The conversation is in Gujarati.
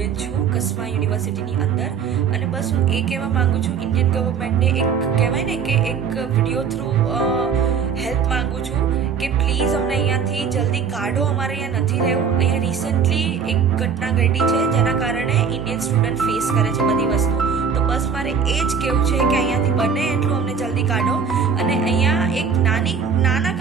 સ્ટુડન્ટ છું કસ્મા યુનિવર્સિટીની અંદર, અને બસ હું એ કહેવા માગું છું ઇન્ડિયન ગવર્મેન્ટને, એક કહેવાય ને કે એક વિડીયો થ્રુ હેલ્પ માગું છું કે પ્લીઝ અમને અહીંયાથી જલ્દી કાઢો, અમારે અહીંયા નથી રહેવું. અહીંયા રિસન્ટલી એક ઘટના ઘટી છે જેના કારણે ઇન્ડિયન સ્ટુડન્ટ ફેસ કરે છે બધી વસ્તુ. તો બસ મારે એ જ કહેવું છે કે અહીંયાથી બને એટલું અમને જલ્દી કાઢો, અને અહીંયા એક નાના